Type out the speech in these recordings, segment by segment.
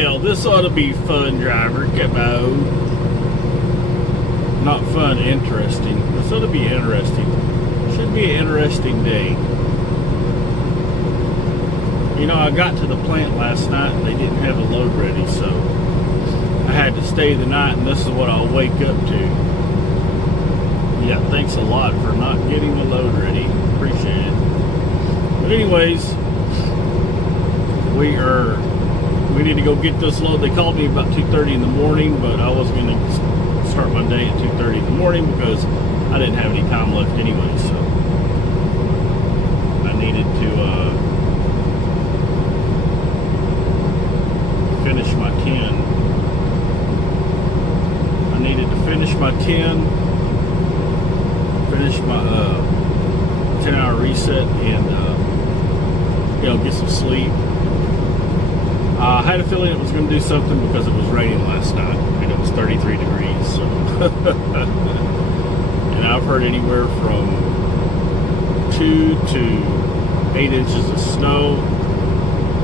Well, this ought to be fun, driver. Come on. Not fun, interesting. This ought to be interesting. Should be an interesting day. You know, I got to the plant last night and they didn't have a load ready, so I had to stay the night, and this is what I'll wake up to. Yeah, thanks a lot for not getting the load ready. Appreciate it. But anyways, we need to go get this load. They called me about 2:30 in the morning, but I was going to start my day at 2:30 in the morning because I didn't have any time left anyway, so I needed to finish my 10. I needed to finish my 10, finish my 10-hour reset, and get some sleep. I had a feeling it was going to do something because it was raining last night and it was 33 degrees. So. And I've heard anywhere from 2 to 8 inches of snow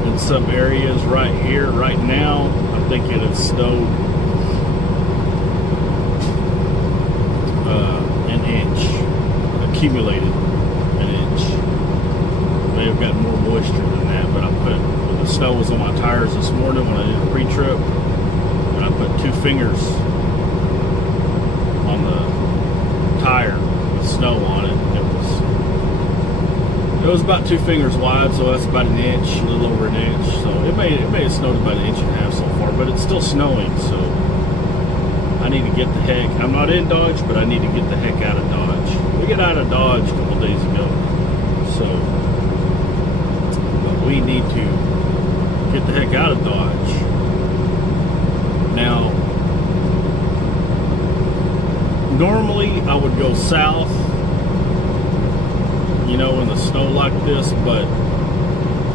in some areas. Right here, right now, I think it has snowed an inch, accumulated an inch. May have got more moisture than that, but the snow was on my tires this morning when I did a pre-trip, and I put 2 fingers on the tire with snow on it. It was about 2 fingers wide, so that's about an inch, a little over an inch. So it may have snowed about an inch and a half so far, but it's still snowing. So I need to get the heck. I'm not in Dodge, but I need to get the heck out of Dodge. We got out of Dodge a couple days ago, so but we need to get the heck out of Dodge. Now, normally I would go south, you know, in the snow like this, but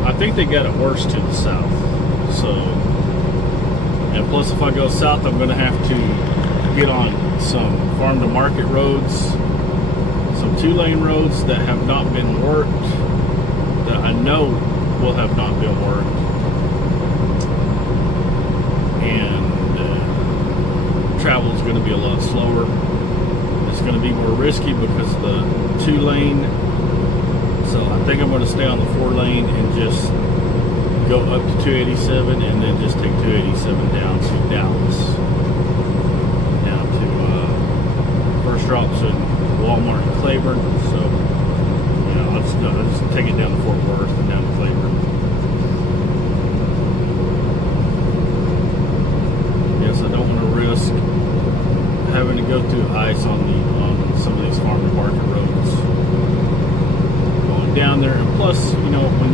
I think they got it worse to the south. So, and plus if I go south, I'm going to have to get on some farm to market roads, some 2-lane roads that have not been worked, that I know will have not been worked. And travel is going to be a lot slower. It's going to be more risky because of the 2-lane. So I think I'm going to stay on the 4-lane and just go up to 287 and then just take 287 down to Dallas. Down to first drops in Walmart and Claiborne. So, you know, I'll just take it down to Fort Worth and down to Claiborne. Yes, I don't want to risk having to go through ice on some of these farm to market roads. Going down there, and plus, you know, when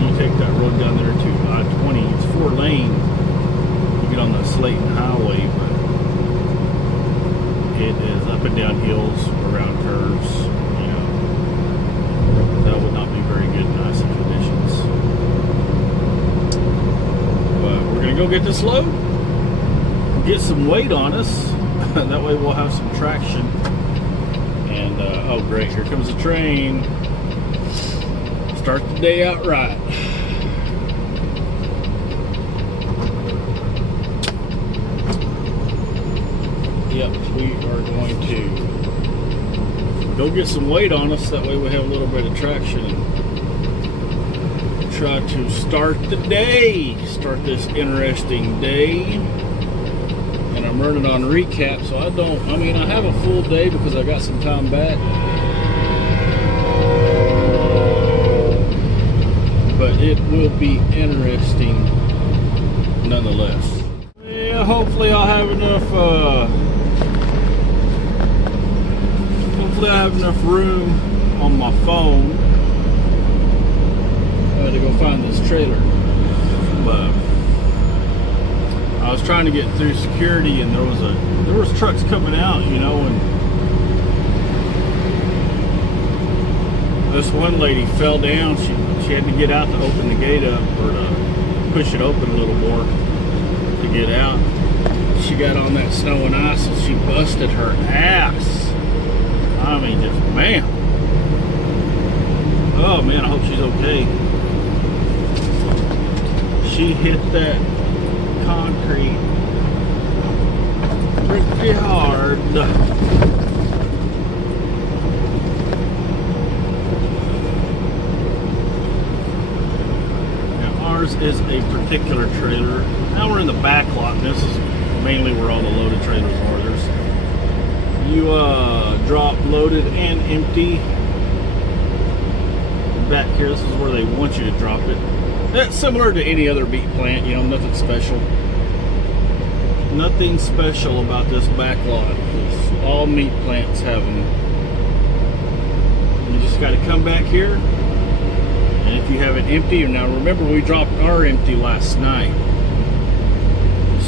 you take that road down there to I-20, it's 4-lane. You get on the Slayton Highway, but it is up and down hills, around curves. You know, that would not be very good in icy conditions. But we're gonna go get this load, get some weight on us. That way we'll have some traction. And oh great, here comes the train. Start the day out right. Yep, we are going to go get some weight on us. That way we have a little bit of traction and try to start the day. Start this interesting day. And I'm running on recap, so I have a full day because I got some time back. But it will be interesting nonetheless. Yeah, hopefully I'll have enough room on my phone to go find this trailer. But I was trying to get through security, and there was trucks coming out, you know, and this one lady fell down. She had to get out to open the gate up, or to push it open a little more to get out. She got on that snow and ice and she busted her ass. I mean, just man. Oh man, I hope she's okay. She hit that concrete pretty hard. Ours is a particular trailer. Now we're in the back lot, and this is mainly where all the loaded trailers are. You drop loaded and empty. Back here, this is where they want you to drop it. That's similar to any other meat plant, you know, nothing special. Nothing special about this back lot, because all meat plants have them. You just got to come back here. And if you have it empty, now remember we dropped our empty last night.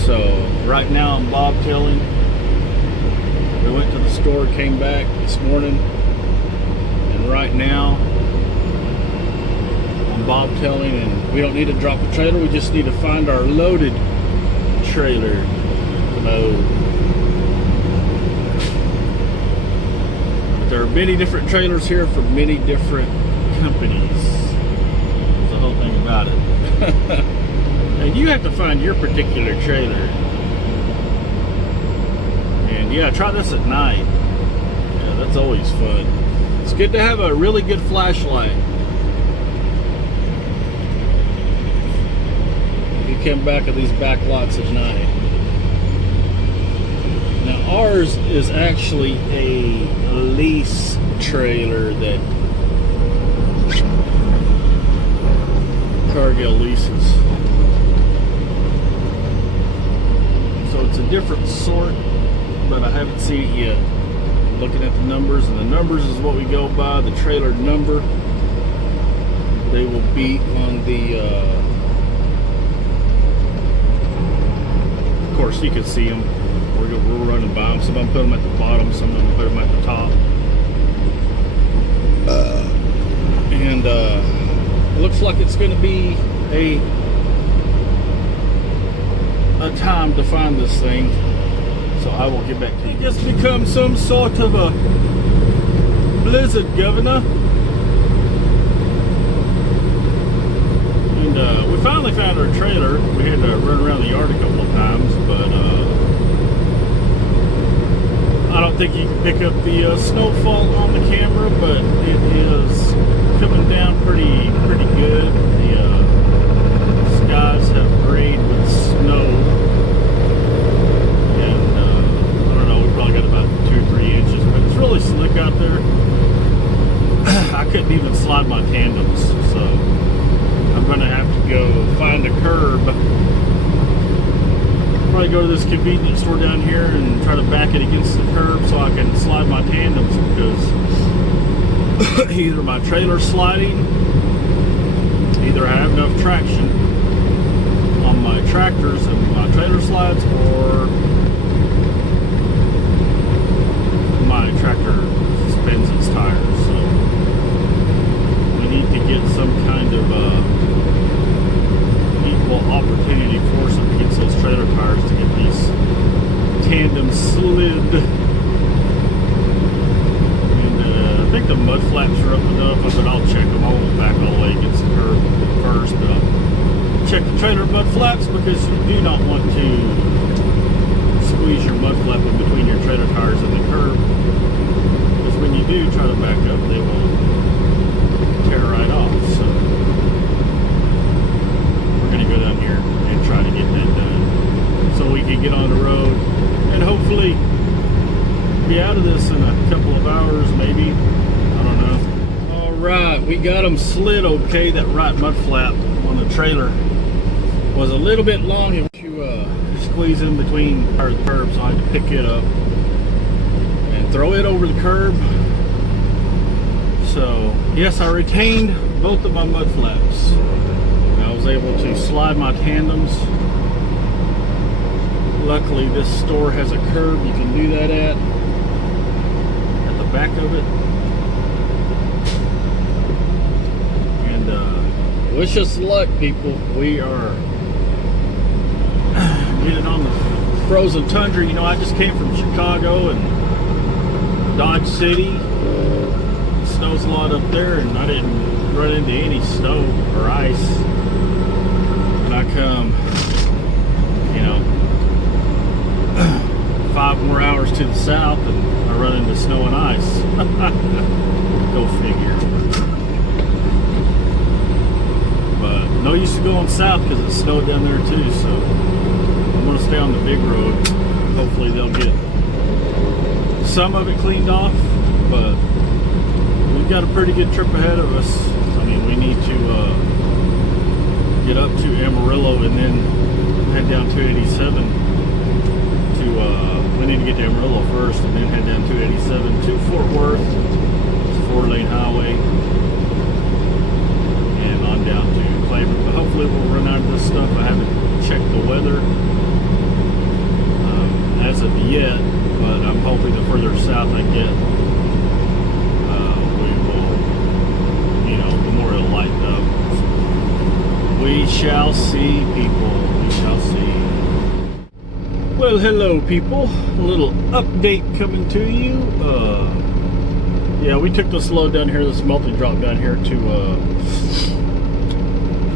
So right now I'm bobtailing. We went to the store, came back this morning, and right now I'm bobtailing, and we don't need to drop the trailer. We just need to find our loaded trailer to load. There are many different trailers here for many different companies. Whole thing about it. And you have to find your particular trailer. And yeah, try this at night. Yeah, that's always fun. It's good to have a really good flashlight. You come back at these back lots at night. Now ours is actually a lease trailer that Cargill leases. So it's a different sort, but I haven't seen it yet. I'm looking at the numbers, and the numbers is what we go by, the trailer number. They will be on the of course you can see them. We're running by them. Some of them put them at the bottom, some of them put them at the top. And it looks like it's going to be a time to find this thing. So I will get back to you. It's become some sort of a blizzard, governor. And we finally found our trailer. We had to run around the yard a couple of times, but I don't think you can pick up the snowfall on the camera, but it is coming down pretty good. The skies have grayed with snow, and I don't know, we probably got about 2 or 3 inches, but it's really slick out there. I couldn't even slide my tandems, so I'm gonna have to go find a curb. Probably go to this convenience store down here and try to back it against the curb so I can slide my tandems, because either my trailer's sliding, either I have enough traction on my tractors and my trailer slides, or my tractor spins its tires. So we need to get some kind of equal opportunity force up against those trailer tires to get these tandems slid. I think the mud flaps are up enough, but I'll check them. I won't back all the way against the curb first, but I'll check the trailer mud flaps, because you do not want to squeeze your mud flap in between your trailer tires and the curb, because when you do try to back up, they will tear right off. So we're going to go down here and try to get that done so we can get on the road and hopefully be out of this in a couple of hours, maybe. I don't know. All right, we got them slid okay. That right mud flap on the trailer was a little bit long, and you squeeze in between the curb, so I had to pick it up and throw it over the curb. So yes, I retained both of my mud flaps. I was able to slide my tandems. Luckily, this store has a curb you can do that at the back of it. And wish us luck, people. We are getting on the frozen tundra. You know, I just came from Chicago and Dodge City. It snows a lot up there, and I didn't run into any snow or ice. And I come, to the south and I run into snow and ice. Go figure. But no use to going south because it snowed down there too, so I'm going to stay on the big road. Hopefully they'll get some of it cleaned off, but we've got a pretty good trip ahead of us. I mean, we need to get up to Amarillo and then head down 287 we need to get to Amarillo first and then head down 287 to Fort Worth. It's a 4-lane highway and on down to Claiborne, but hopefully we'll run out of this stuff. I haven't checked the weather as of yet, but I'm hoping the further south I get, we will, you know, the more it'll lighten up. We shall see, people. We shall see. Well, hello, people. A little update coming to you. Yeah, we took this load down here, this multi-drop down here to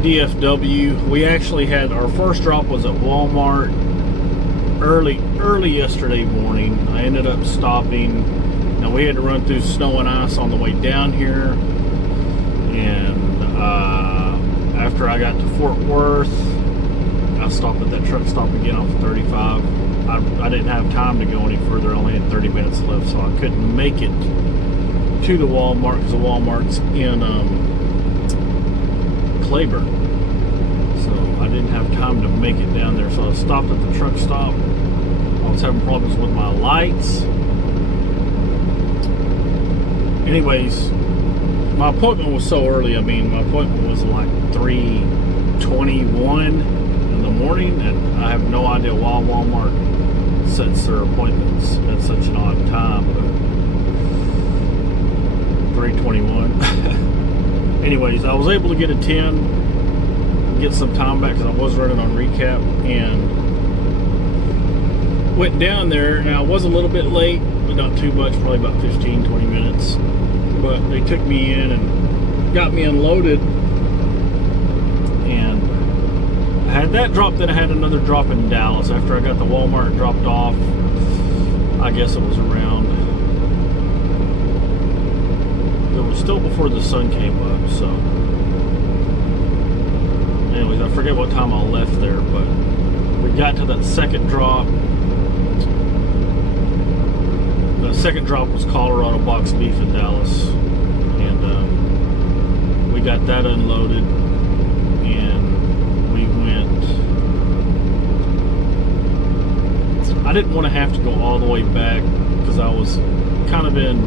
DFW. We actually had our first drop was at Walmart early yesterday morning. I ended up stopping. Now we had to run through snow and ice on the way down here, and after I got to Fort Worth, I stopped at that truck stop again off 35. I didn't have time to go any further. I only had 30 minutes left, so I couldn't make it to the Walmart because the Walmart's in Claiborne. So I didn't have time to make it down there. So I stopped at the truck stop. I was having problems with my lights. Anyways, my appointment was so early. I mean, my appointment was like 3:21 in the morning, and I have no idea why Walmart sets their appointments at such an odd time, but 3:21. Anyways, I was able to get a 10, get some time back because I was running on recap, and went down there. Now, I was a little bit late, but not too much, probably about 15-20 minutes. But they took me in and got me unloaded, and I had that drop. Then I had another drop in Dallas after I got the Walmart dropped off. I guess it was around, it was still before the sun came up, so anyways, I forget what time I left there, but we got to that second drop. The second drop was Colorado box beef in Dallas, and we got that unloaded, and we went. I didn't want to have to go all the way back because I was kind of in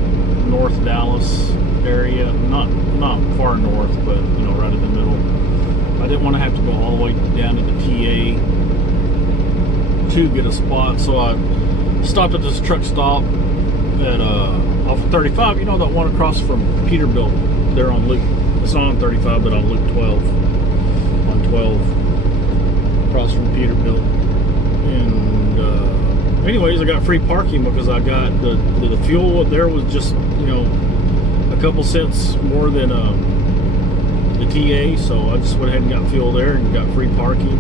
North Dallas area, not far north, but you know, right in the middle. I didn't want to have to go all the way down to the TA to get a spot, so I stopped at this truck stop at off of 35, you know, that one across from Peterbilt there on Loop. It's not on 35, but on Loop 12, on 12 across from Peterbilt. And anyways, I got free parking because I got the fuel there was just, you know, a couple cents more than the TA, so I just went ahead and got fuel there and got free parking.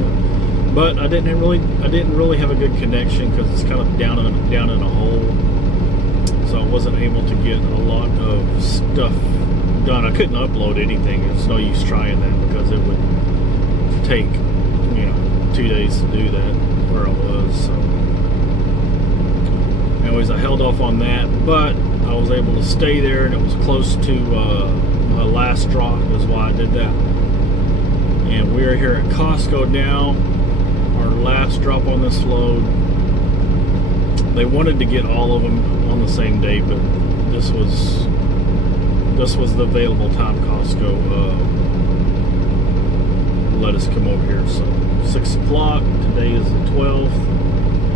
But I didn't really have a good connection because it's kind of down in a hole. So I wasn't able to get a lot of stuff done. I couldn't upload anything. It's no use trying that because it would take, you know, 2 days to do that where I was. So anyways, I held off on that, but I was able to stay there, and it was close to my last drop is why I did that. And we're here at Costco now, our last drop on this load. They wanted to get all of them on the same day, but this was the available time Costco let us come over here. So 6 o'clock, today is the 12th.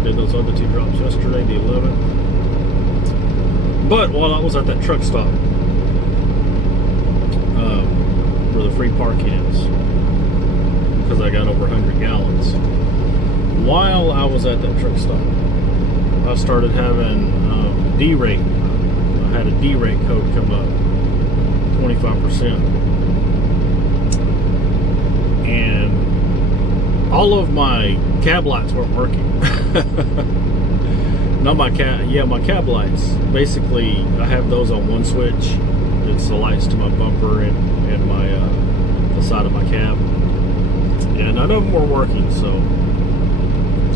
Did those other 2 drops yesterday, the 11th. But while I was at that truck stop where the free parking is, because I got over 100 gallons, while I was at that truck stop, I started having D-rate. I had a D-rate code come up, 25%. And all of my cab lights weren't working. No, my cab lights. Basically, I have those on one switch. It's the lights to my bumper and my the side of my cab. Yeah, none of them were working, so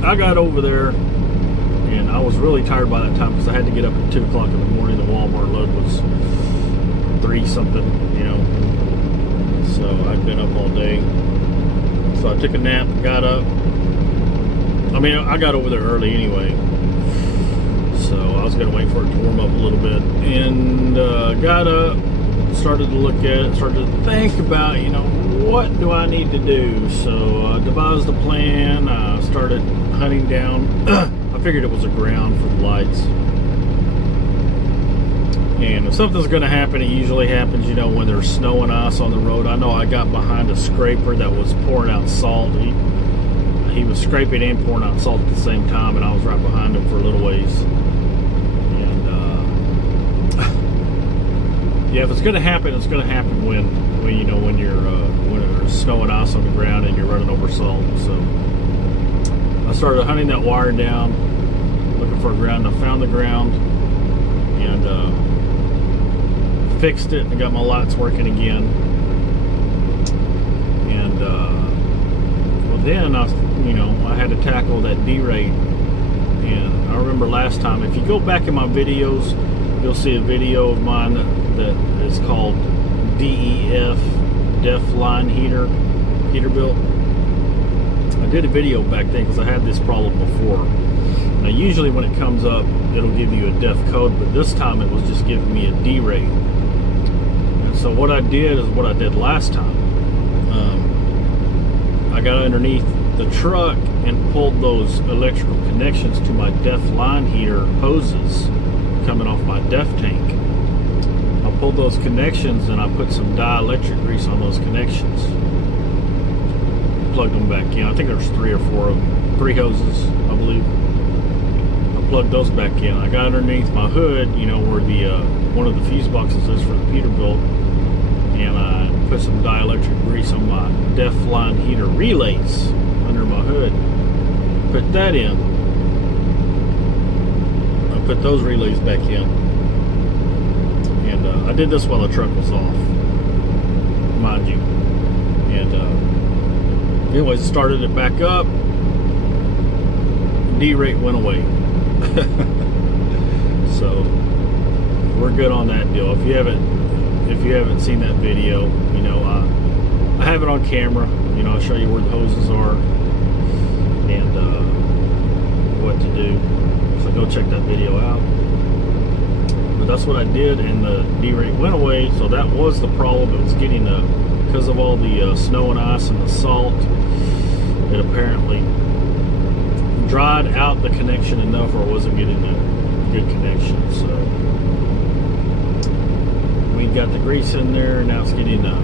I got over there, and I was really tired by that time because I had to get up at 2 o'clock in the morning. The Walmart load was 3 something, you know. So I'd been up all day. So I took a nap, got up. I mean, I got over there early anyway. So I was going to wait for it to warm up a little bit. And got up, started to look at it, started to think about, you know, what do I need to do? So I devised a plan. I started hunting down. I figured it was a ground for the lights. And if something's going to happen, it usually happens, you know, when there's snow and ice on the road. I know I got behind a scraper that was pouring out salt. He was scraping and pouring out salt at the same time, and I was right behind him for a little ways. And yeah, if it's going to happen, it's going to happen when you know, when there's snow and ice on the ground and you're running over salt. So I started hunting that wire down, looking for a ground. I found the ground and fixed it and got my lights working again. And well, then I had to tackle that D-rate. And I remember last time, if you go back in my videos, you'll see a video of mine that is called DEF, Def Line Heater-Built. I did a video back then because I had this problem before. Now usually when it comes up, it'll give you a DEF code, but this time it was just giving me a D-rate. And so what I did is what I did last time. I got underneath the truck and pulled those electrical connections to my DEF line heater hoses coming off my DEF tank. I pulled those connections and I put some dielectric grease on those connections. Plugged them back in. I think there's 3 or 4 of them. 3 hoses, I believe. I plugged those back in. I got underneath my hood, you know, where the one of the fuse boxes is for the Peterbilt, and I put some dielectric grease on my DEF line heater relays under my hood. Put that in. I put those relays back in. And I did this while the truck was off, mind you. And anyways, started it back up. D-rate went away. So we're good on that deal. If you haven't seen that video, you know, I have it on camera. You know, I'll show you where the hoses are and what to do. So go check that video out. But that's what I did, and the D-rate went away. So that was the problem. It was getting because of all the snow and ice and the salt, it apparently dried out the connection enough, or wasn't getting a good connection. So we got the grease in there, and now it's getting a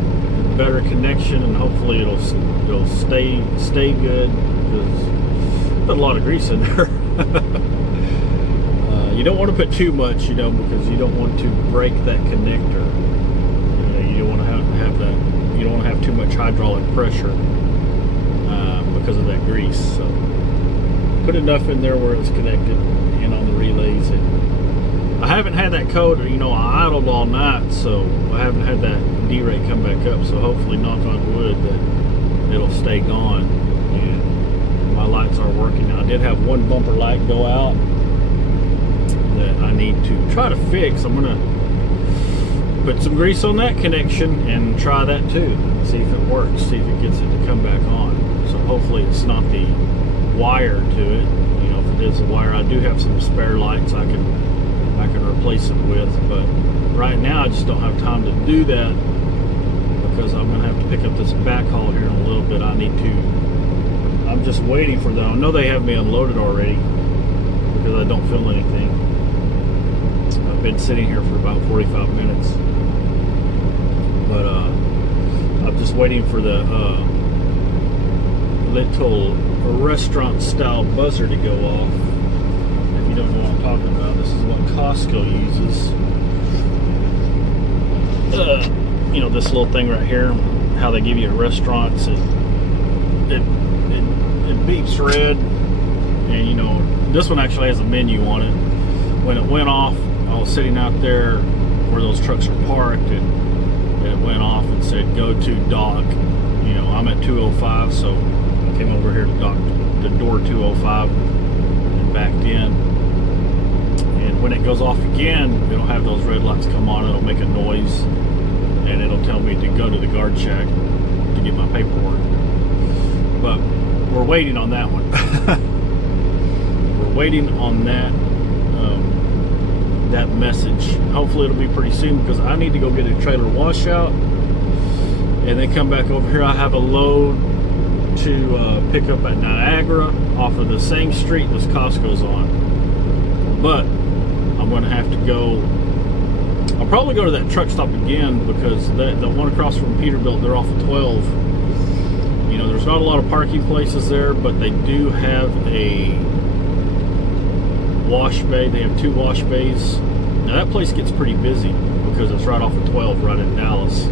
better connection, and hopefully it'll stay good, because put a lot of grease in there. You don't want to put too much, you know, because you don't want to break that connector. You don't want to have that. You don't want to have too much hydraulic pressure because of that grease. So put enough in there where it's connected and on the relays. And I haven't had that code, you know, I idled all night, so I haven't had that D-rate come back up. So hopefully, knock on wood, that it'll stay gone and my lights are working. Now, I did have one bumper light go out that I need to try to fix. I'm gonna put some grease on that connection and try that too. See if it works. See if it gets it to come back on. So hopefully it's not the wire to it. You know, if it is the wire, I do have some spare lights I can replace it with. But right now I just don't have time to do that, because I'm gonna have to pick up this backhaul here in a little bit. I'm just waiting for them. I know they have me unloaded already because I don't feel anything. I've been sitting here for about 45 minutes. But I'm just waiting for the little restaurant style buzzer to go off. If you don't know what I'm talking about, this is what Costco uses. You know, this little thing right here, how they give you at restaurants, it beeps red, and you know, this one actually has a menu on it. when it went off, I was sitting out there where those trucks are parked, and it went off and said go to dock. You know, I'm at 205, so I came over here to dock the door 205 and backed in. And when it goes off again, it'll have those red lights come on. It'll make a noise, and it'll tell me to go to the guard shack to get my paperwork. But we're waiting on that one. We're waiting on that that message. Hopefully it'll be pretty soon, because I need to go get a trailer washout and then come back over here. I have a load to pick up at Niagara off of the same street this Costco's on. But I'm going to have to go. I'll probably go to that truck stop again, because the one across from Peterbilt, they're off of 12. You know, there's not a lot of parking places there, but they do have a wash bay. They have 2 wash bays. Now that place gets pretty busy because it's right off of 12, right in Dallas.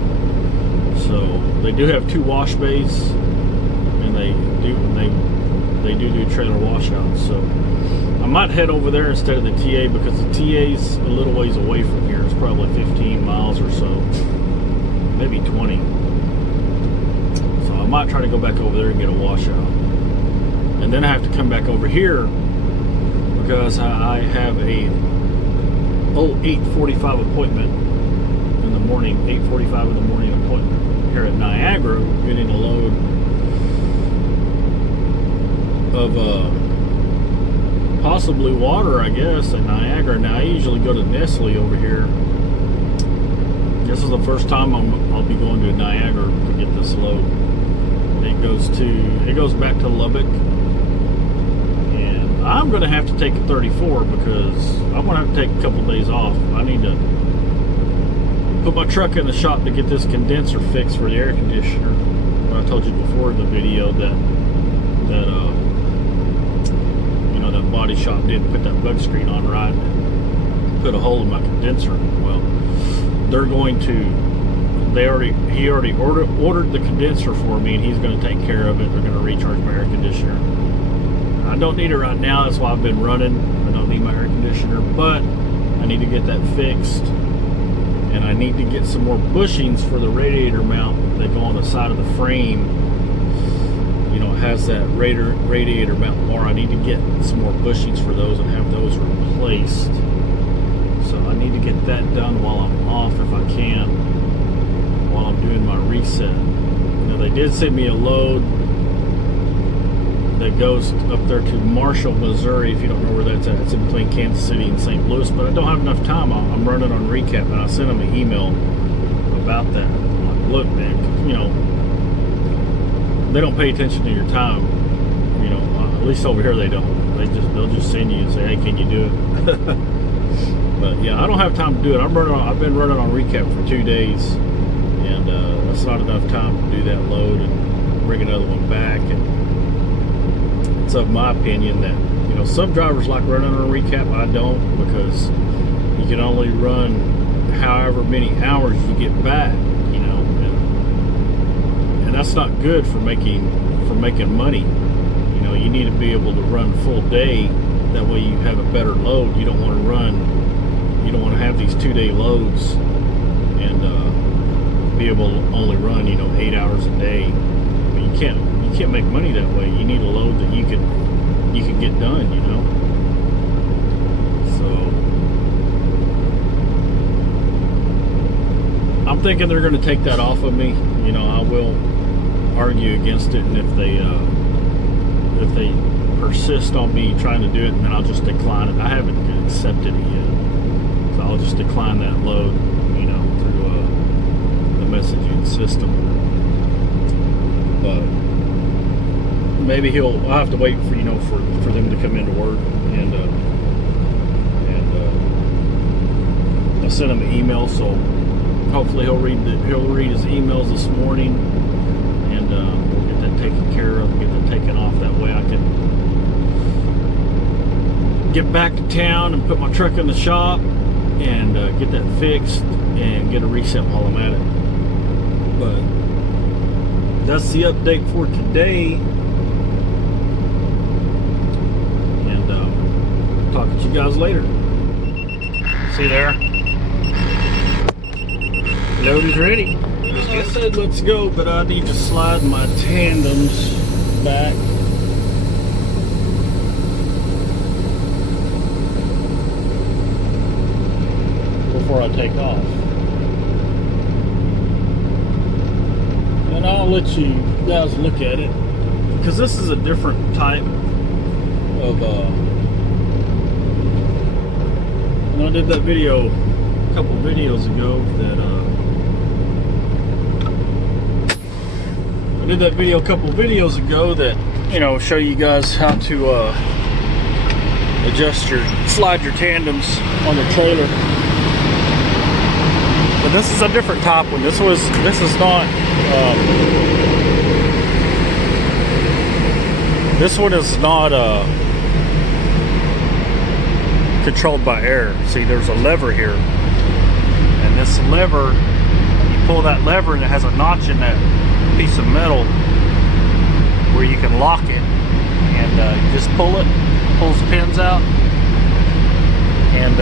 So they do have 2 wash bays, and they do trailer washouts. So I might head over there instead of the TA, because the TA's a little ways away from here. It's probably 15 miles or so, maybe 20. So I might try to go back over there and get a washout, and then I have to come back over here, because I have a 8:45 appointment in the morning, 8:45 in the morning appointment here at Niagara, getting a load of possibly water, I guess, at Niagara. Now I usually go to Nestle over here. This is the first time I'll be going to Niagara to get this load. It goes back to Lubbock. I'm going to have to take a 34, because I'm going to have to take a couple days off. I need to put my truck in the shop to get this condenser fixed for the air conditioner. I told you before in the video that you know, that body shop didn't put that bug screen on right, and put a hole in my condenser. Well, they're going to. He already ordered the condenser for me, and he's going to take care of it. They're going to recharge my air conditioner. I don't need it right now, that's why I've been running. I don't need my air conditioner, but I need to get that fixed. And I need to get some more bushings for the radiator mount that go on the side of the frame. You know, it has that radiator mount bar. I need to get some more bushings for those and have those replaced. So I need to get that done while I'm off, if I can, while I'm doing my reset. Now, they did send me a load that goes up there to Marshall, Missouri. If you don't know where that's at, it's in between Kansas City and St. Louis. But I don't have enough time. I'm running on recap, and I sent them an email about that. I'm like, look, man, you know, they don't pay attention to your time. You know, at least over here they don't. They'll just send you and say, hey, can you do it? But yeah, I don't have time to do it. I've been running on recap for 2 days, and that's not enough time to do that load and bring another one back. And it's of my opinion that, you know, some drivers like running on recap. I don't, because you can only run however many hours you get back, you know, and that's not good for making money. You know, you need to be able to run full day. That way you have a better load. You don't want to have these 2-day loads and be able to only run, you know, 8 hours a day. I mean, you can't make money that way. You need a load that you can get done, you know. So I'm thinking they're going to take that off of me. You know, I will argue against it, and if they persist on me trying to do it, then I'll just decline it. I haven't accepted it yet, so I'll just decline that load, you know, through the messaging system. But maybe I'll have to wait for, you know, for them to come into work, and I sent him an email, so hopefully he'll read his emails this morning, and we'll get that taken care of, get that taken off. That way I can get back to town and put my truck in the shop and get that fixed and get a reset while I'm at it. But that's the update for today. Talk to you guys later. See there? Load is ready. I said let's go, but I need to slide my tandems back. Before I take off. And I'll let you guys look at it, because this is a different type of and I did that video a couple videos ago that you know, show you guys how to slide your tandems on the trailer. But this is a different type one. This is not this one is not controlled by air. See, there's a lever here, and this lever, you pull that lever and it has a notch in that piece of metal where you can lock it, and you just pull it, pulls the pins out, and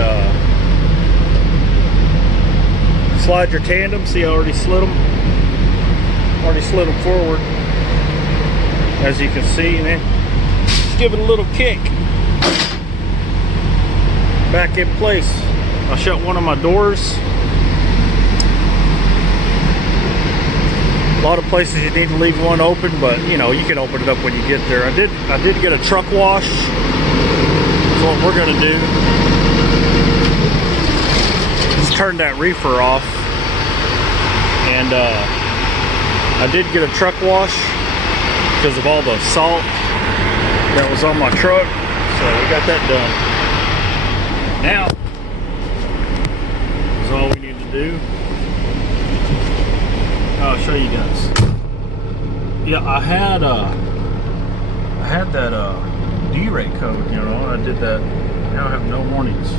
slide your tandem. See, I already slid them forward, as you can see, and then just give it a little kick back in place. I'll shut one of my doors. A lot of places you need to leave one open, but you know, you can open it up when you get there. I did get a truck wash. That's what we're gonna do. Just turn that reefer off, and I did get a truck wash because of all the salt that was on my truck, so we got that done. Now is all we need to do. I'll show you guys. Yeah, I had that D-rate code, you know. I did that. Now I have no warnings.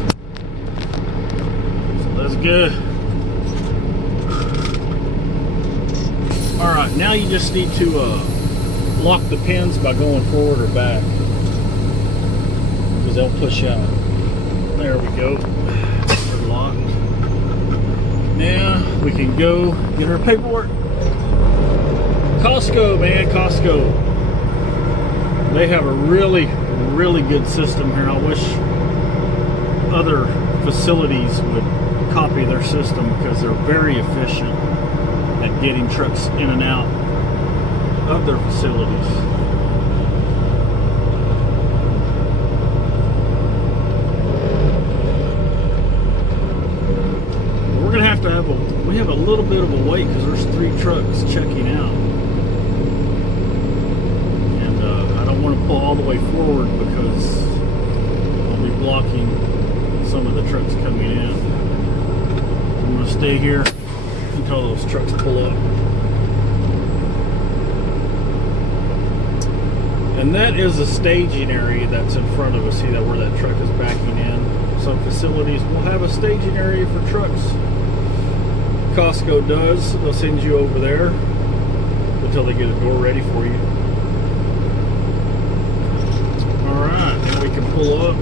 So that's good. All right, now you just need to lock the pins by going forward or back, because they'll push out. There we go. They're locked. Now we can go get our paperwork. Costco, man, Costco. They have a really, really good system here. I wish other facilities would copy their system, because they're very efficient at getting trucks in and out of their facilities. We have a little bit of a wait, because there's 3 trucks checking out, and I don't want to pull all the way forward because I'll be blocking some of the trucks coming in. I'm going to stay here until those trucks pull up. And that is the staging area that's in front of us. See that, where that truck is backing in? Some facilities will have a staging area for trucks. Costco does. They'll send you over there until they get a door ready for you. Alright, now we can pull up.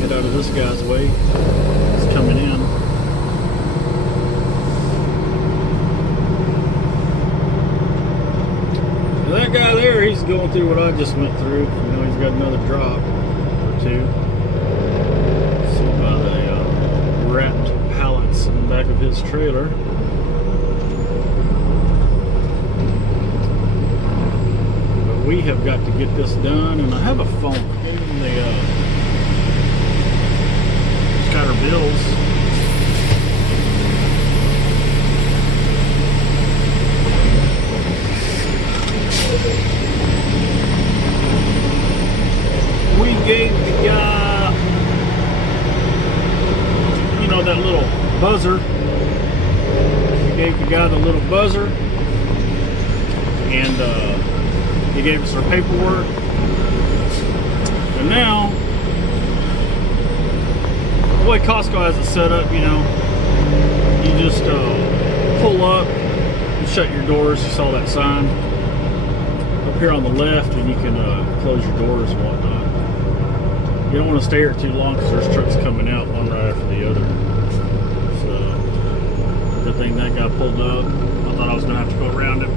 Get out of this guy's way. He's coming in. Now that guy there, he's going through what I just went through. You know, he's got another drop or 2. Wrapped pallets in the back of his trailer. But we have got to get this done, and I have a phone. In the got our bills. We gave the guy, that little buzzer. We gave the guy the little buzzer, and he gave us our paperwork. And now, the way Costco has it set up, you know, you just pull up and shut your doors. You saw that sign up here on the left, and you can close your doors and whatnot. you don't want to stay here too long because there's trucks coming out one right after the other. So, good thing that guy pulled up. I thought I was going to have to go around him.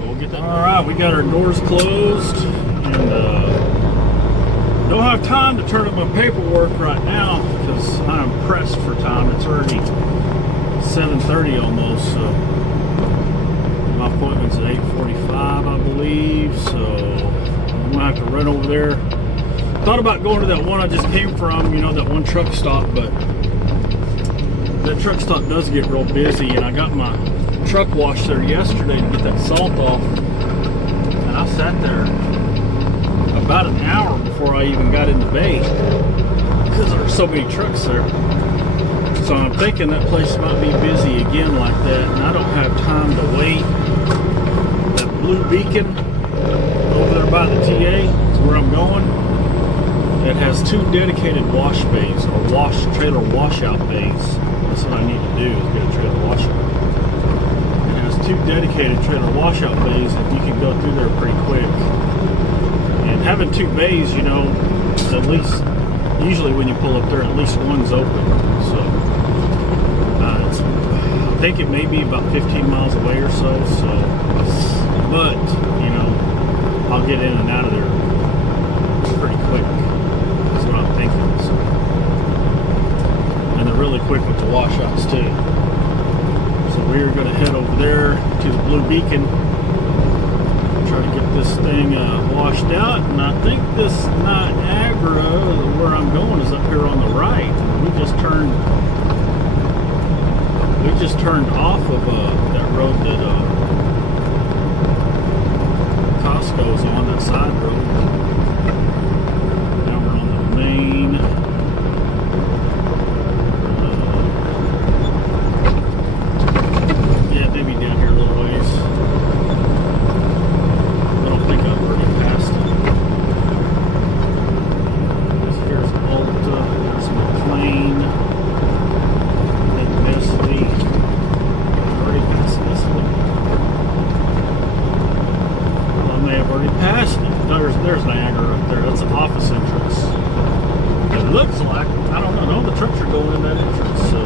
We'll get that. Alright, we got our doors closed. And don't have time to turn up my paperwork right now because I'm pressed for time. It's already 7:30 almost. So, my appointment's at 8:45, I believe. So, I'm going to have to run over there. Thought about going to that one I just came from, you know, that one truck stop, but that truck stop does get real busy, and I got my truck washed there yesterday to get that salt off, and I sat there about an hour before I even got in the bay because there were so many trucks there. So I'm thinking that place might be busy again like that, and I don't have time to wait. That blue beacon over there by the TA is where I'm going. It has 2 dedicated wash bays, or trailer washout bays. That's what I need to do, is get a trailer washout. It has 2 dedicated trailer washout bays, and you can go through there pretty quick. And having 2 bays, you know, at least, usually when you pull up there, at least one's open. So, I think it may be about 15 miles away or so. But, you know, I'll get in and out of there pretty quick. That's what I'm thinking. So. And they're really quick with the washouts too. So we're going to head over there to the Blue Beacon, try to get this thing washed out. And I think this Niagara, where I'm going, is up here on the right. We just turned off of that road that Costco is on, that side road. Now we're on the main. Yeah, maybe down here a little ways. I don't think I've already passed it. Here's Volta, there's McLean, and Nestle. I've already passed Nestle. Well, I may have already passed it. There's Niagara right there. That's an office entrance. It looks like, I don't know, no, the trucks are going in that entrance, so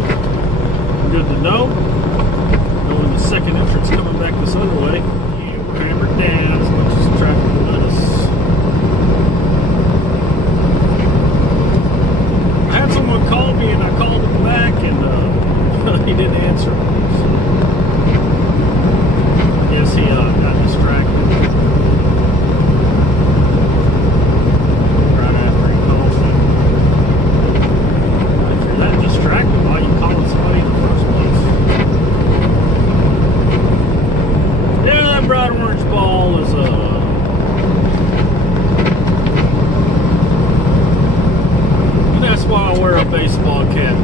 good to know. Going the second entrance, coming back this other way. Yeah, we're hammered down as much as the traffic will let us. I had someone call me and I called him back and he didn't answer. So I guess he got distracted. Right after he called me. If you're that distracted, why are you calling somebody in the first place? Yeah, that bright orange ball is and that's why I wear a baseball cap.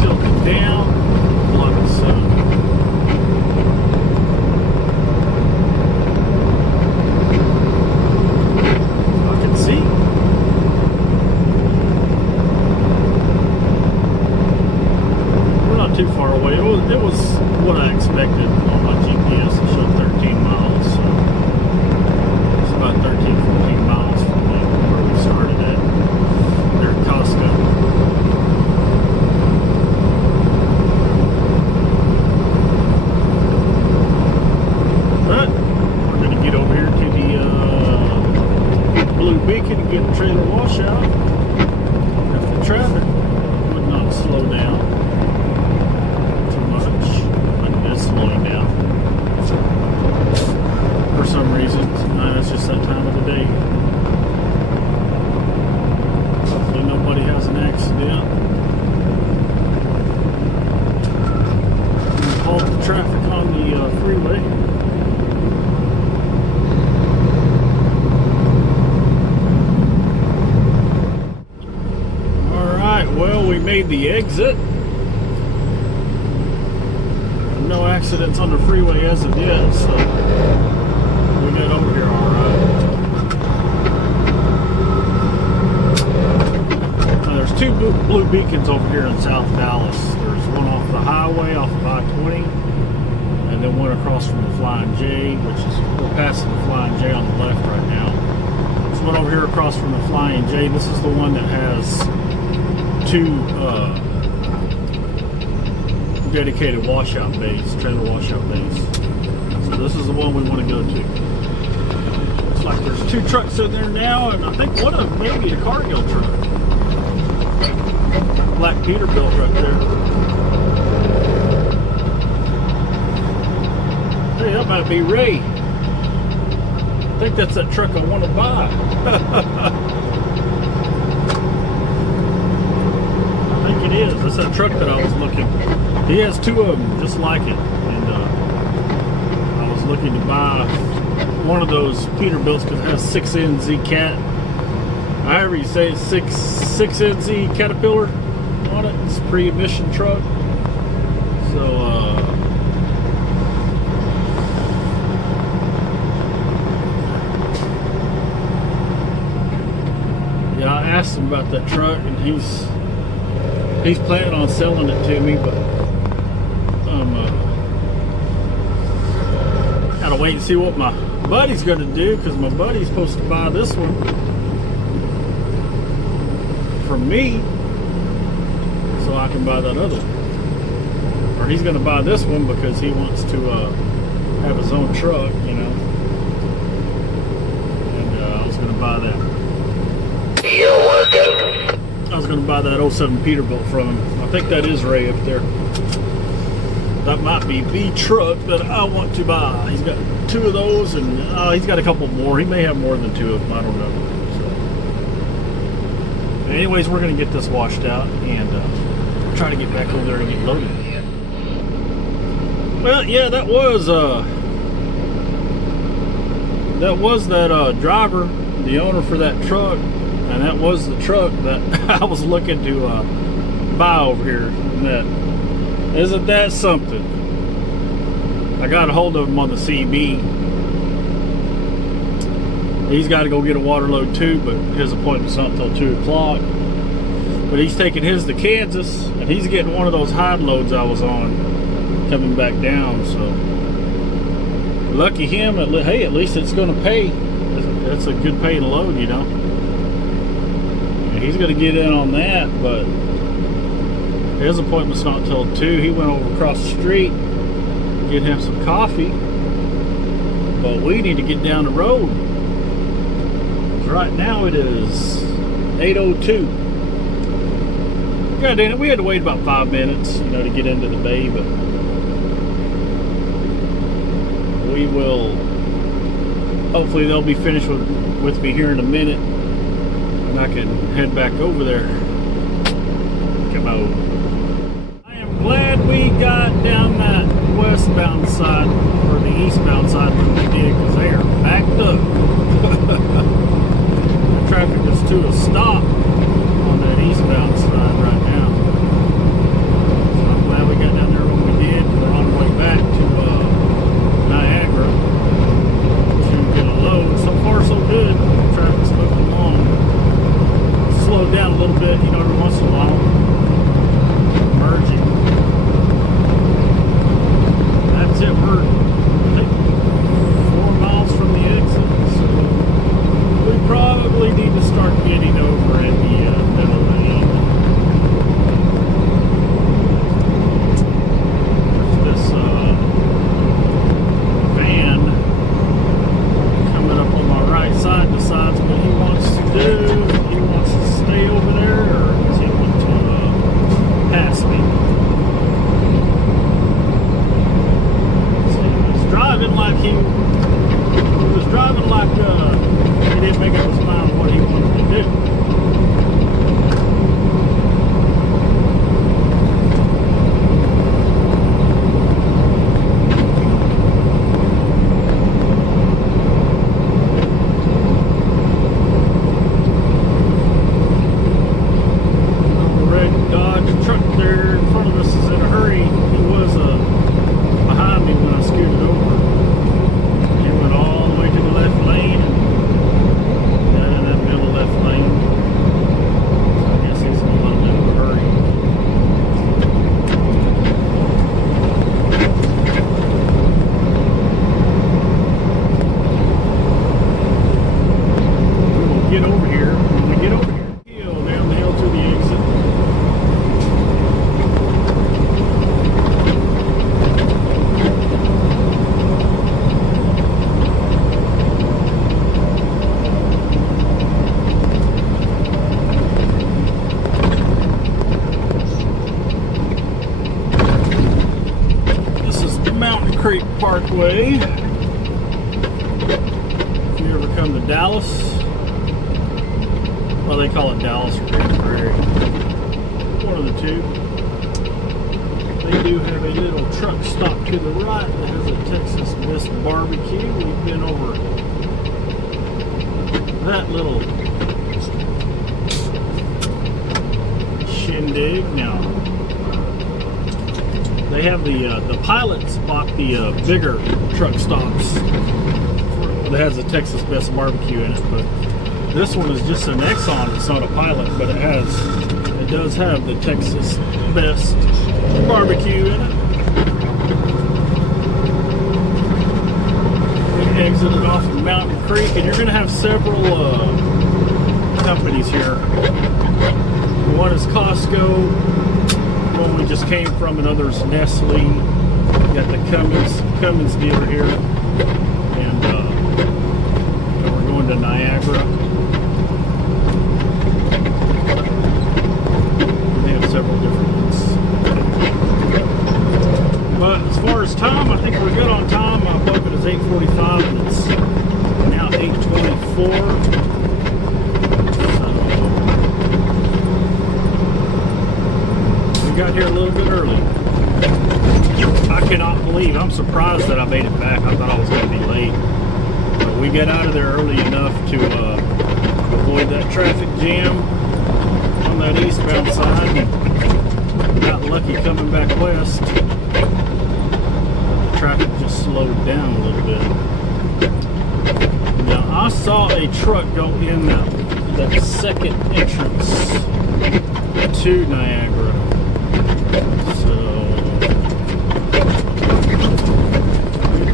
Tilted down, blocking sun. I can see. We're not too far away. It was what I expected on my GPS. It showed 13 miles. So it's about 13, 14 miles from where we started at. There at Costco. But we're going to get over here to the Blue Beacon and get the trailer washout. If the traffic would not slow down too much, but it is slowing down for some reason. It's just that time of the day. Hopefully nobody has an accident. Halt the traffic on the freeway. Alright, well, we made the exit. No accidents on the freeway as of yet, so we got over here alright. There's 2 blue beacons over here in South Dallas. There's one off the highway, off of I-20, and then one across from the Flying J, which is, we're passing the Flying J on the left right now. This one over here across from the Flying J, this is the one that has two dedicated washout bays, trailer washout bays. So this is the one we want to go to. Looks like there's two trucks in there now, and I think one of them may be a Cargill truck. Black Peterbilt right there. Hey, that might be Ray. I think that's that truck I want to buy. I think it is. That's that truck that I was looking. He has two of them just like it, and I was looking to buy one of those Peterbilts because it has 6NZ cat. However you say it, 6NZ Caterpillar on it. It's a pre-emission truck. So yeah, I asked him about that truck, and he's planning on selling it to me, but gotta wait and see what my buddy's gonna do, because my buddy's supposed to buy this one from me so I can buy that other one. Or he's gonna buy this one because he wants to have his own truck, you know. And I was gonna buy that. You're working. I was gonna buy that 07 Peterbilt from him. I think that is Ray up there. That might be the truck that I want to buy. He's got two of those, and he's got a couple more. He may have more than two of them. I don't know. So, anyways, we're going to get this washed out and try to get back over there and get loaded. Well, yeah, that was that driver, the owner for that truck, and that was the truck that I was looking to buy over here. Isn't that something? I got a hold of him on the CB. He's got to go get a water load too, but his appointment's not until 2 o'clock. But he's taking his to Kansas, and he's getting one of those hide loads I was on coming back down. So lucky him. Hey, at least it's going to pay. That's a good paying load, you know. And he's going to get in on that, but his appointment's not until 2. He went over across the street, get him some coffee, but we need to get down the road. Right now it is 8:02. God damn it, we had to wait about 5 minutes, you know, to get into the bay, but we will. Hopefully they'll be finished with me here in a minute, and I can head back over there. Come on. Glad we got down that westbound side or the eastbound side when we did, because they are backed up. The traffic is to a stop on that eastbound side right now. So I'm glad we got down there when we did. We're on our way back to Niagara to get a load. So far so good. The traffic's moving along. Slowed down a little bit, you know, every once in a while. Merging. That's it. We're, I think, 4 miles from the exit, so we probably need to start getting over in the middle lane. Parkway. If you ever come to Dallas, well, they call it Dallas or Grand Prairie, one of the two. They do have a little truck stop to the right that has a Texas Best Barbecue. We've been over that little shindig. Now, they have the pilots bought the bigger truck stops that has a Texas Best Barbecue in it, but this one is just an Exxon. It's not a pilot, but it does have the Texas Best Barbecue in it. We exited off of Mountain Creek, and you're going to have several companies here. One is Costco, one we just came from, another is Nestle. You got the Cummins dealer here, and we're going to Niagara. They have several different ones. But as far as time, I think we're good on time. My bucket is 8:45, and it's now 8:24. Got here a little bit early. I cannot believe, I'm surprised that I made it back. I thought I was going to be late. But we got out of there early enough to avoid that traffic jam on that eastbound side. And got lucky coming back west. The traffic just slowed down a little bit. Now, I saw a truck go in that second entrance to Niagara. So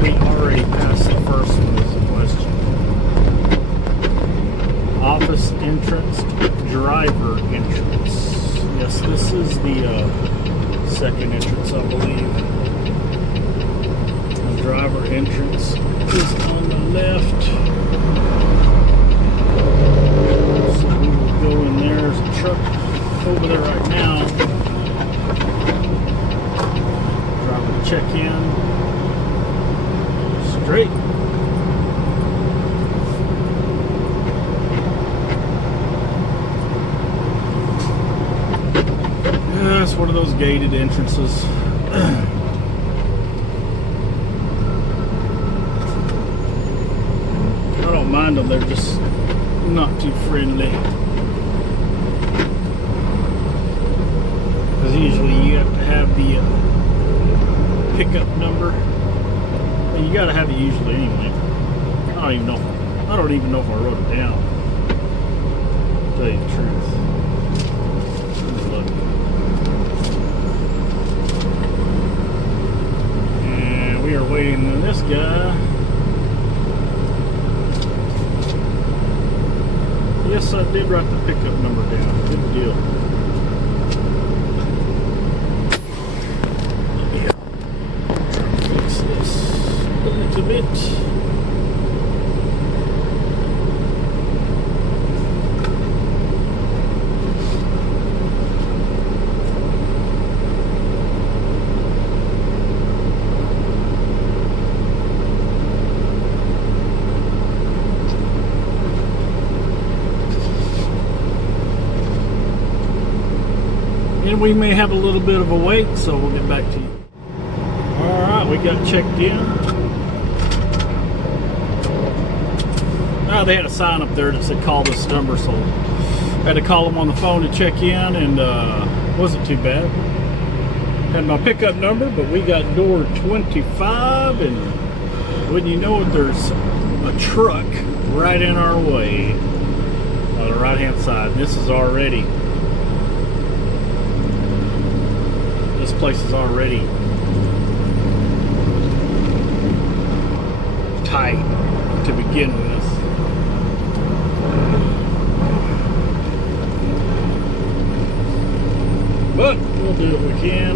we already passed the first one is the question. Office entrance, driver entrance. Yes, this is the second entrance, I believe. The driver entrance is on the left. So we will go in there. There's a truck over there right now. Check in straight. Yeah, it's one of those gated entrances. I don't mind them, they're just not too friendly. Because usually you have to have the pickup number, and you gotta have it usually anyway. I don't even know if I wrote it down, to tell you the truth. Look. And we are waiting on this guy. Yes, I did write the pickup number down. Good deal. A bit. And we may have a little bit of a wait, so we'll get back to you. Alright, we got checked in. They had a sign up there that said call this number, so I had to call them on the phone to check in, and wasn't too bad. Had my pickup number, but we got door 25, and wouldn't you know it, there's a truck right in our way on the right hand side. This place is already tight to begin with. But we'll do what we can.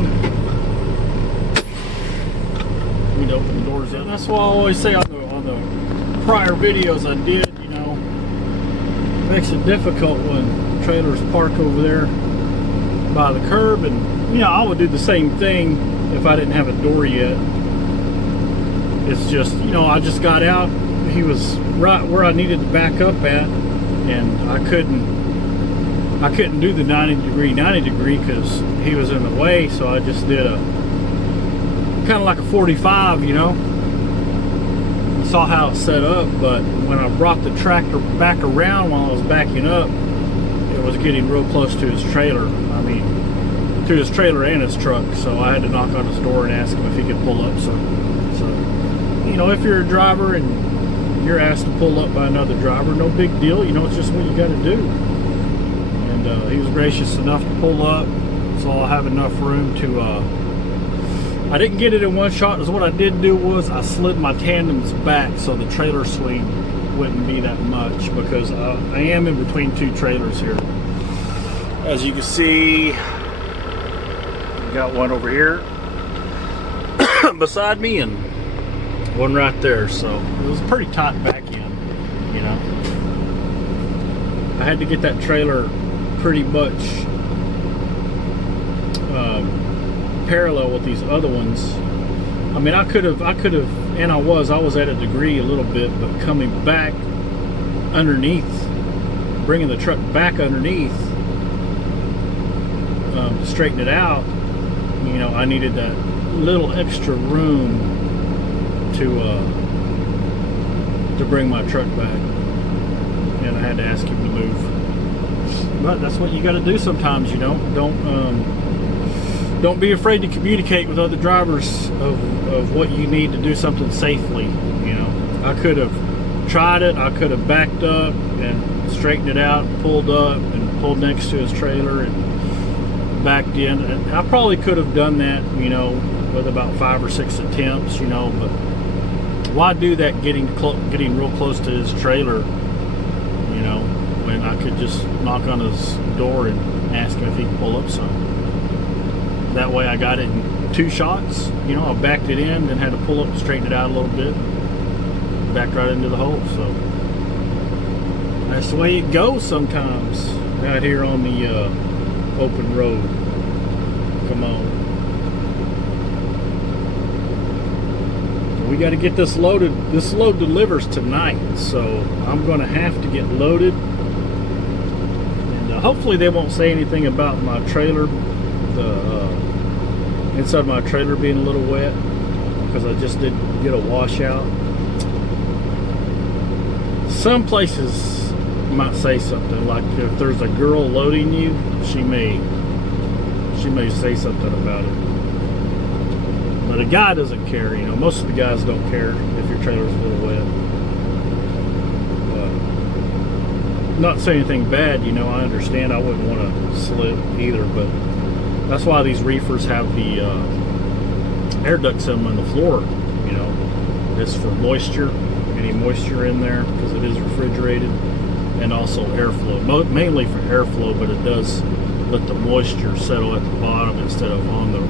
We'd open the doors up. That's why I always say on the prior videos I did, you know, it makes it difficult when trailers park over there by the curb, and you know, I would do the same thing if I didn't have a door yet. It's just, you know, I just got out. He was right where I needed to back up at, and I couldn't do the 90 degree because he was in the way. So I just did a kind of like a 45, you know. I saw how it's set up, but when I brought the tractor back around while I was backing up, it was getting real close to his trailer. I mean, to his trailer and his truck. So I had to knock on his door and ask him if he could pull up. So you know, if you're a driver and you're asked to pull up by another driver, no big deal. You know, it's just what you got to do. And he was gracious enough to pull up, so I'll have enough room to. I didn't get it in one shot. Because what I did do was I slid my tandems back so the trailer swing wouldn't be that much, because I am in between two trailers here. As you can see, we got one over here beside me and one right there. So it was pretty tight back end, you know. I had to get that trailer pretty much parallel with these other ones. I mean, I could have, and I was at a degree a little bit, but coming back underneath, bringing the truck back underneath to straighten it out, you know, I needed that little extra room to bring my truck back, and I had to ask him to move. But that's what you got to do sometimes, you know. Don't be afraid to communicate with other drivers of what you need to do something safely. You know, I could have tried it. I could have backed up and straightened it out, pulled up and pulled next to his trailer and backed in. And I probably could have done that, you know, with about 5 or 6 attempts, you know. But why do that getting real close to his trailer, you know, when I could just knock on his door and ask him if he could pull up some. That way I got it in 2 shots. You know, I backed it in, then had to pull up and straighten it out a little bit. Backed right into the hole. So that's the way it goes sometimes out here on the open road. Come on. We got to get this loaded. This load delivers tonight, so I'm going to have to get loaded. And hopefully they won't say anything about my trailer, the inside my trailer being a little wet, because I just did get a washout. Some places might say something, like if there's a girl loading you, she may say something about it. But a guy doesn't care, you know. Most of the guys don't care if your trailer's a little wet. But not saying anything bad, you know. I understand. I wouldn't want to slip either, but that's why these reefers have the air ducts in them on the floor, you know. It's for moisture, any moisture in there, because it is refrigerated, and also airflow. Mainly for airflow, but it does let the moisture settle at the bottom instead of on the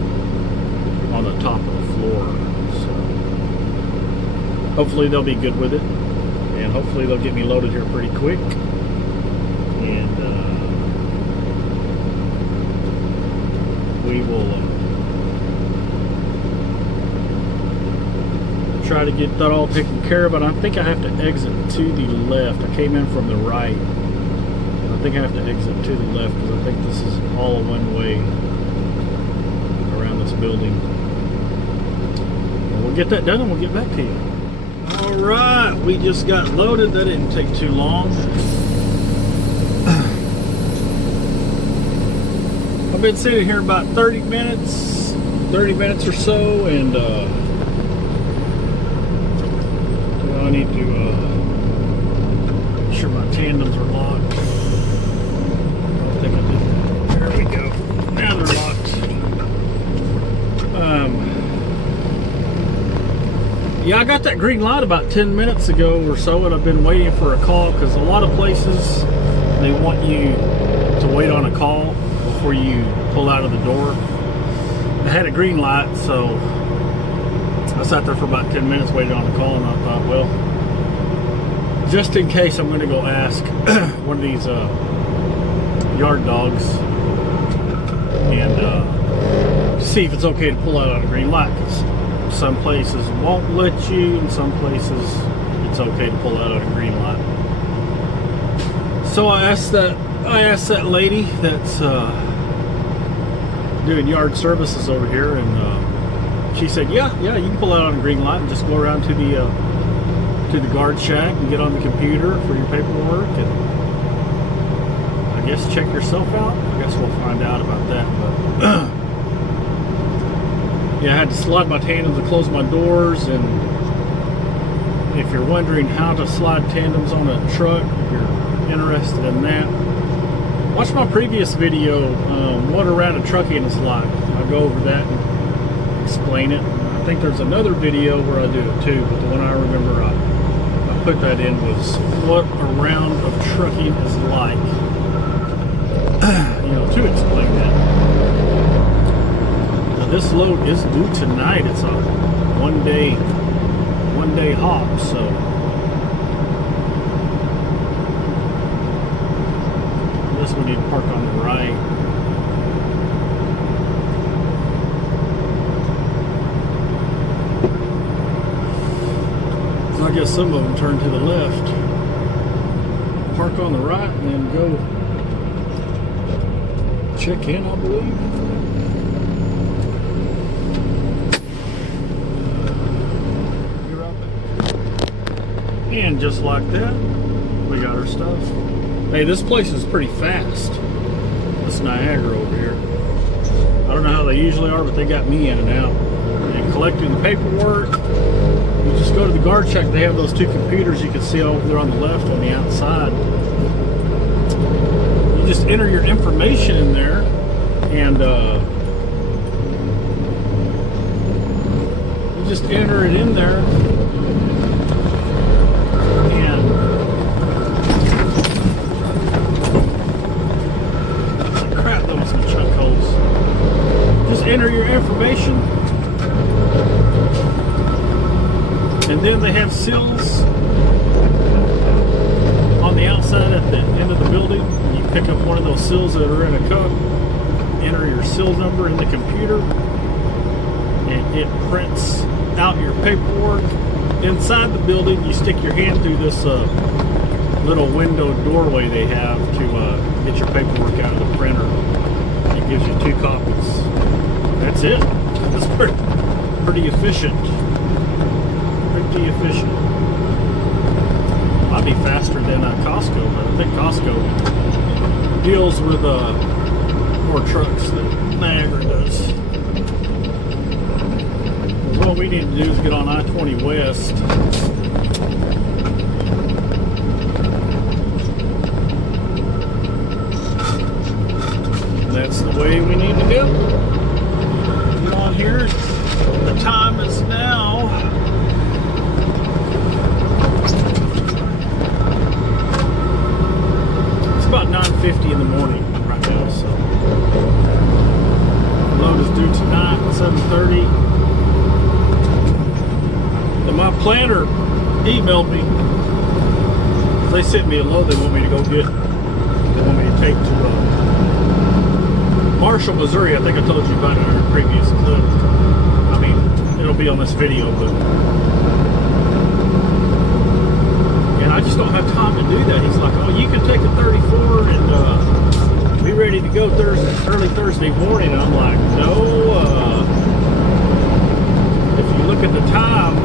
top of the floor. So hopefully they'll be good with it, and hopefully they'll get me loaded here pretty quick. And we will try to get that all taken care of. But I think I have to exit to the left. I came in from the right. I think I have to exit to the left, because I think this is all a one-way around this building. We'll get that done and we'll get back to you. All right, we just got loaded. That didn't take too long. I've been sitting here about 30 minutes or so, and I need to make sure my tandems are locked. I don't think I did that. There we go. Now they're locked. Yeah, I got that green light about 10 minutes ago or so, and I've been waiting for a call, because a lot of places, they want you to wait on a call before you pull out of the door. I had a green light, so I sat there for about 10 minutes waiting on a call, and I thought, well, just in case, I'm going to go ask one of these yard dogs and see if it's okay to pull out on a green light, because Some places won't let you, and some places it's okay to pull out at a green light. So I asked that lady that's doing yard services over here, and she said, yeah, you can pull out on a green light and just go around to the guard shack and get on the computer for your paperwork, and I guess check yourself out. I guess we'll find out about that. But yeah, I had to slide my tandems to close my doors, and if you're wondering how to slide tandems on a truck, if you're interested in that, watch my previous video, what around a trucking is like. I'll go over that and explain it. I think there's another video where I do it too, but the one I remember I put that in was what a round of trucking is like. To explain that. Now, this load is due tonight. It's a one day hop, so I guess we need to park on the right. So I guess some of them turn to the left, park on the right, and then go check in, I believe. And just like that, we got our stuff. Hey, this place is pretty fast. This Niagara over here. I don't know how they usually are, but they got me in and out. And collecting the paperwork, you just go to the guard check. They have those two computers you can see over there on the left on the outside. You just enter your information in there, and you just enter it in there. Enter your information, and then they have seals on the outside at the end of the building. You pick up one of those seals that are in a cup, enter your seal number in the computer, and it prints out your paperwork. Inside the building, you stick your hand through this little window doorway they have to get your paperwork out of the printer. It gives you 2 copies. That's it. That's pretty efficient. Pretty efficient. Might be faster than Costco, but I think Costco deals with more trucks than Niagara does. Well, what we need to do is get on I-20 West. That's the way we need to go. On here, the time is now it's about 9:50 in the morning right now, so the load is due tonight at 7:30. And my planner emailed me. They sent me a load they want me to go get. They want me to take to Marshall, Missouri. I think I told you about it in our previous clip. I mean, it'll be on this video, but and I just don't have time to do that. He's like, oh, you can take a 34 and be ready to go early Thursday morning. And I'm like, no. If you look at the time,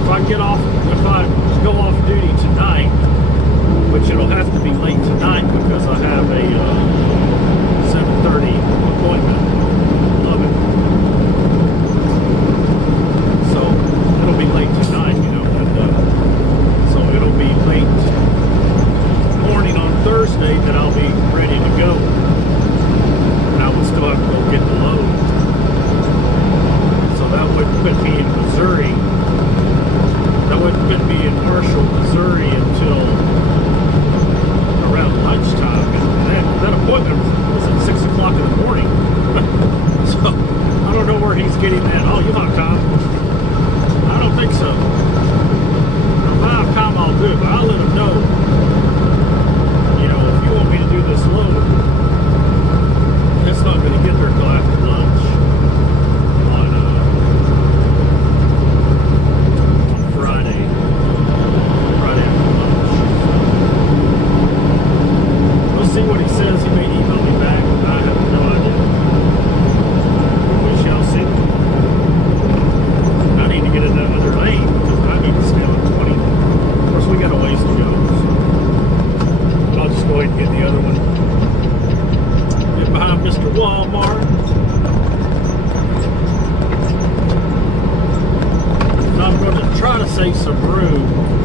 if I go off duty tonight, which it'll have to be late tonight because I have a 7:30 appointment. Love it. So it'll be late tonight, and so it'll be late morning on Thursday that I'll be ready to go. And I will still have to go get the load. So that would put me in Missouri. That wouldn't put me in Marshall, Missouri until around lunchtime. And that appointment was at 6 o'clock in the morning. So I don't know where he's getting that. Oh, you have time? I don't think so. If I have time, I'll do it, but I'll let him know. If you want me to do this load, it's not going to get there until after lunch. some room